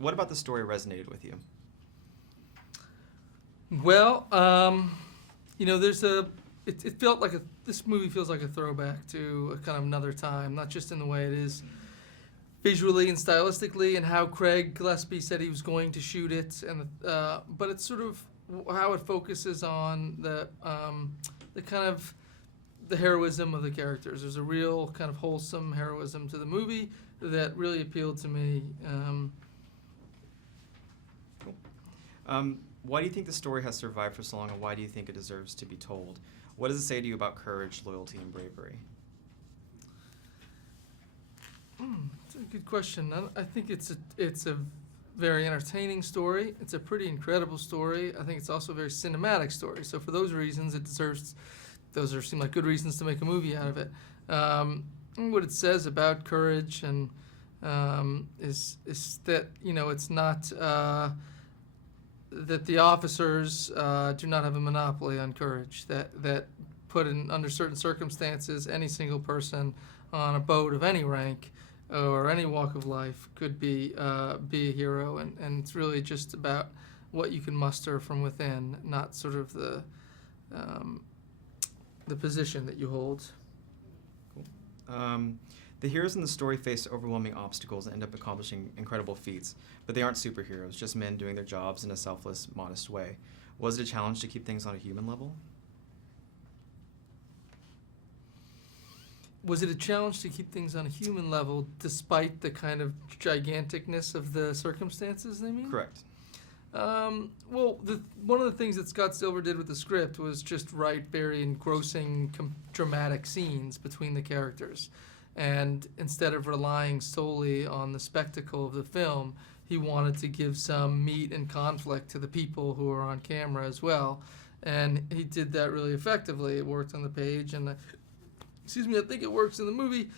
What about the story resonated with you? Well, there's it felt like this movie feels like a throwback to a kind of another time, not just in the way it is visually and stylistically, and how Craig Gillespie said he was going to shoot it, and but it's sort of how it focuses on the kind of the heroism of the characters. There's a real kind of wholesome heroism to the movie that really appealed to me. Cool. Why do you think the story has survived for so long, and why do you think it deserves to be told? What does it say to you about courage, loyalty, and bravery? That's a good question. I think it's a very entertaining story. It's a pretty incredible story. I think it's also a very cinematic story. So for those reasons, seem like good reasons to make a movie out of it. And what it says about courage and is that it's not that the officers do not have a monopoly on courage. That put in under certain circumstances, any single person on a boat of any rank or any walk of life could be a hero, and it's really just about what you can muster from within, not sort of the position that you hold. Cool. The heroes in the story face overwhelming obstacles and end up accomplishing incredible feats, but they aren't superheroes, just men doing their jobs in a selfless, modest way. Was it a challenge to keep things on a human level? Was it a challenge to keep things on a human level despite the kind of giganticness of the circumstances, they mean? Correct. Well, one of the things that Scott Silver did with the script was just write very engrossing, dramatic scenes between the characters. And instead of relying solely on the spectacle of the film, he wanted to give some meat and conflict to the people who are on camera as well. And he did that really effectively. It worked on the page, and I think it works in the movie.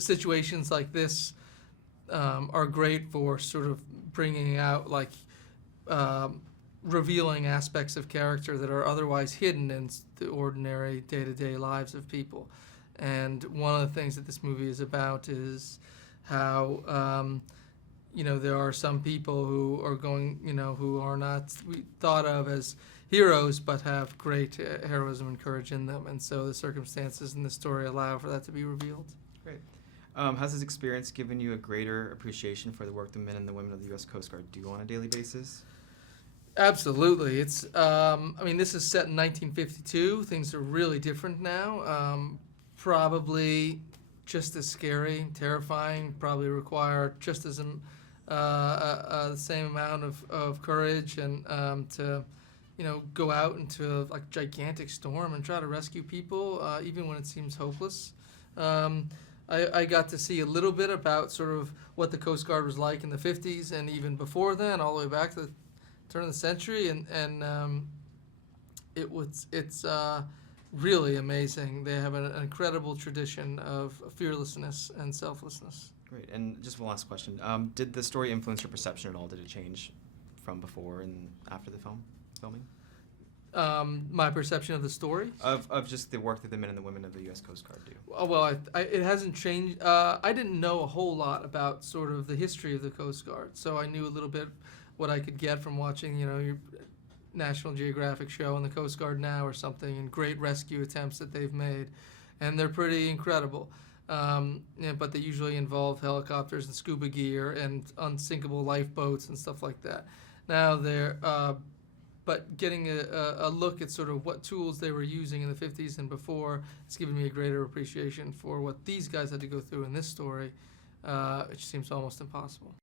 Situations like this are great for sort of bringing out revealing aspects of character that are otherwise hidden in the ordinary day-to-day lives of people. And one of the things that this movie is about is how there are some people who are who are not thought of as heroes, but have great heroism and courage in them, and so the circumstances in the story allow for that to be revealed. Great. Has this experience given you a greater appreciation for the work the men and the women of the U.S. Coast Guard do on a daily basis? Absolutely. It's this is set in 1952. Things are really different now. Probably just as scary, terrifying, probably require just as the same amount of courage and to go out into a gigantic storm and try to rescue people, even when it seems hopeless. I got to see a little bit about sort of what the Coast Guard was like in the 50s and even before then, all the way back to the turn of the century, and it's really amazing. They have an incredible tradition of fearlessness and selflessness. Great. And just one last question. Did the story influence your perception at all? Did it change from before and after the filming? My perception of the story? Of just the work that the men and the women of the U.S. Coast Guard do. Well, it hasn't changed. I didn't know a whole lot about sort of the history of the Coast Guard, so I knew a little bit what I could get from watching, your National Geographic show on the Coast Guard now or something, and great rescue attempts that they've made, and they're pretty incredible. But they usually involve helicopters and scuba gear and unsinkable lifeboats and stuff like that. Now but getting a look at sort of what tools they were using in the 50s and before, it's given me a greater appreciation for what these guys had to go through in this story, which seems almost impossible.